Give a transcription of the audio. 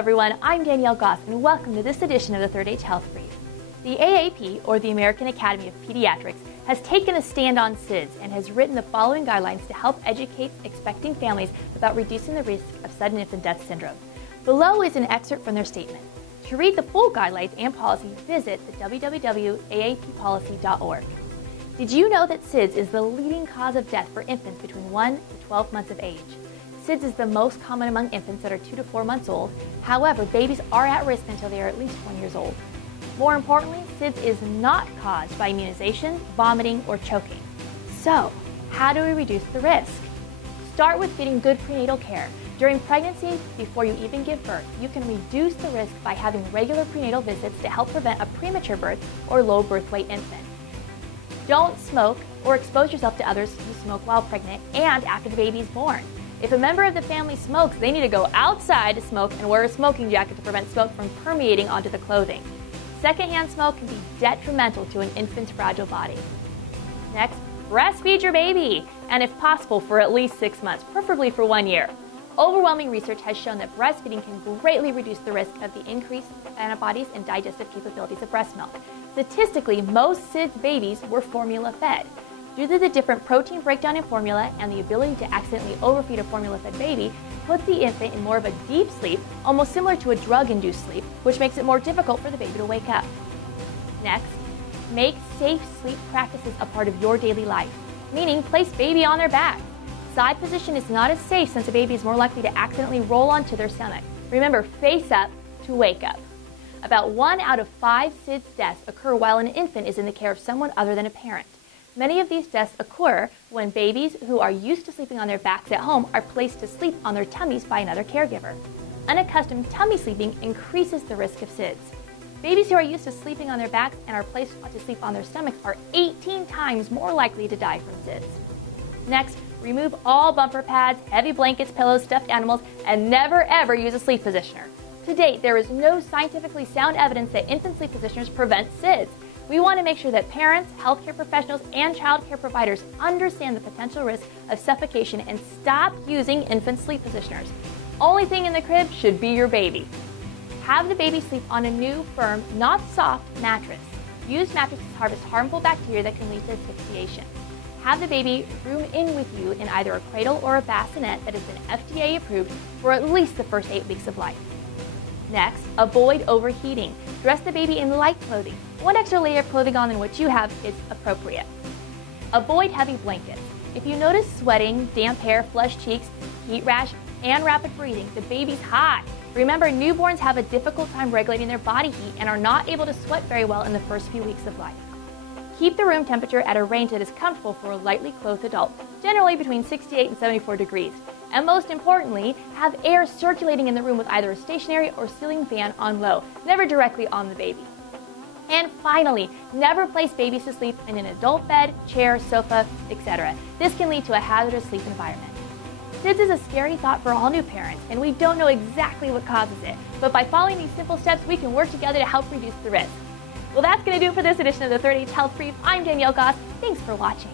everyone, I'm Danielle Goss, and welcome to this edition of the Third Age Health Brief. The AAP, or the American Academy of Pediatrics, has taken a stand on SIDS and has written the following guidelines to help educate expecting families about reducing the risk of sudden infant death syndrome. Below is an excerpt from their statement. To read the full guidelines and policy, visit the www.aappolicy.org. Did you know that SIDS is the leading cause of death for infants between 1 to 12 months of age? SIDS is the most common among infants that are 2 to 4 months old. However, babies are at risk until they are at least 1 year old. More importantly, SIDS is not caused by immunization, vomiting, or choking. So, how do we reduce the risk? Start with getting good prenatal care. During pregnancy, before you even give birth, you can reduce the risk by having regular prenatal visits to help prevent a premature birth or low birth weight infant. Don't smoke or expose yourself to others who smoke while pregnant and after the baby is born. If a member of the family smokes, they need to go outside to smoke and wear a smoking jacket to prevent smoke from permeating onto the clothing. Secondhand smoke can be detrimental to an infant's fragile body. Next, breastfeed your baby, and if possible, for at least 6 months, preferably for 1 year. Overwhelming research has shown that breastfeeding can greatly reduce the risk of the increased antibodies and digestive capabilities of breast milk. Statistically, most SIDS babies were formula fed. Due to the different protein breakdown in formula and the ability to accidentally overfeed a formula-fed baby, puts the infant in more of a deep sleep, almost similar to a drug-induced sleep, which makes it more difficult for the baby to wake up. Next, make safe sleep practices a part of your daily life, meaning place baby on their back. Side position is not as safe since a baby is more likely to accidentally roll onto their stomach. Remember, face up to wake up. About 1 out of 5 SIDS deaths occur while an infant is in the care of someone other than a parent. Many of these deaths occur when babies who are used to sleeping on their backs at home are placed to sleep on their tummies by another caregiver. Unaccustomed tummy sleeping increases the risk of SIDS. Babies who are used to sleeping on their backs and are placed to sleep on their stomachs are 18 times more likely to die from SIDS. Next, remove all bumper pads, heavy blankets, pillows, stuffed animals, and never ever use a sleep positioner. To date, there is no scientifically sound evidence that infant sleep positioners prevent SIDS. We want to make sure that parents, healthcare professionals, and child care providers understand the potential risk of suffocation and stop using infant sleep positioners. Only thing in the crib should be your baby. Have the baby sleep on a new, firm, not soft mattress. Used mattresses harvest harmful bacteria that can lead to asphyxiation. Have the baby room in with you in either a cradle or a bassinet that has been FDA approved for at least the first 8 weeks of life. Next, avoid overheating. Dress the baby in light clothing. 1 extra layer of clothing on than what you have is appropriate. Avoid heavy blankets. If you notice sweating, damp hair, flushed cheeks, heat rash, and rapid breathing, the baby's hot. Remember, newborns have a difficult time regulating their body heat and are not able to sweat very well in the first few weeks of life. Keep the room temperature at a range that is comfortable for a lightly clothed adult, generally between 68 and 74 degrees. And most importantly, have air circulating in the room with either a stationary or ceiling fan on low, never directly on the baby. And finally, never place babies to sleep in an adult bed, chair, sofa, etc. This can lead to a hazardous sleep environment. SIDS is a scary thought for all new parents, and we don't know exactly what causes it. But by following these simple steps, we can work together to help reduce the risk. Well, that's going to do it for this edition of the Third Age Health Brief. I'm Danielle Goss. Thanks for watching.